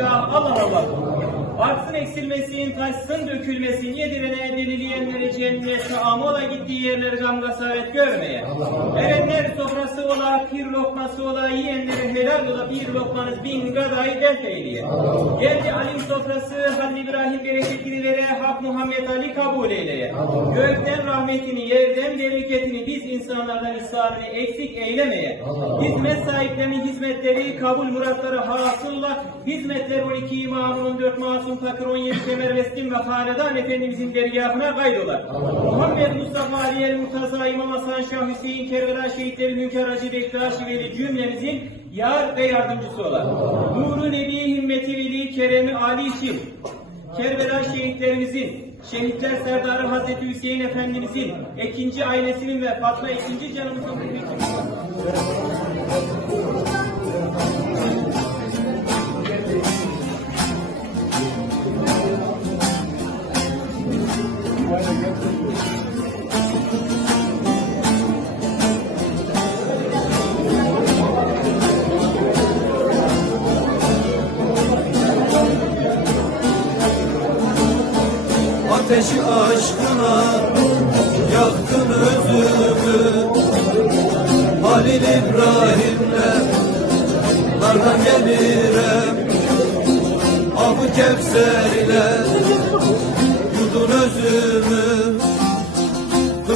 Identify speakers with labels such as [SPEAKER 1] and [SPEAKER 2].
[SPEAKER 1] Şah Allah Allah. Artsın eksilmesin, taşsın dökülmesin, yedirene deliliyenleri cennete, amola gittiği yerleri gam gasaret görmeye. Erenler sofrası ola, pir lokması ola, yiyenlere helal ola, bir lokmanız bin gadayı dert eyleye. Geldi alim sofrası, Halil İbrahim bereketini vere, Hak Muhammed Ali kabul eyleye. Gökten rahmetini, yerden bereketini biz insanlardan ısrarını eksik eylemeye. Hizmet sahiplerinin hizmetleri, kabul muratları hasılla, hizmetler 12 imamının 4 masum takır 17 kemer vestin ve hanedan efendimizin dergahına kaydolar. Muhammed Mustafa Ali el Murtaza İmam Hasan Şah Hüseyin Kerbela şehitleri Hünkar Hacı Bektaşi Veli cümlemizin yar ve yardımcısı olan. Nuru Nebi Himmeti Veli Keremi Ali için Kerbela şehitlerimizin, şehitler Serdarı Hazreti Hüseyin Efendimizin, ikinci ailesinin ve Fatma ikinci canımızın
[SPEAKER 2] Ateşi aşkına yaktın özümü. Halil İbrahim'le nardan gelirem Abu Kevser ile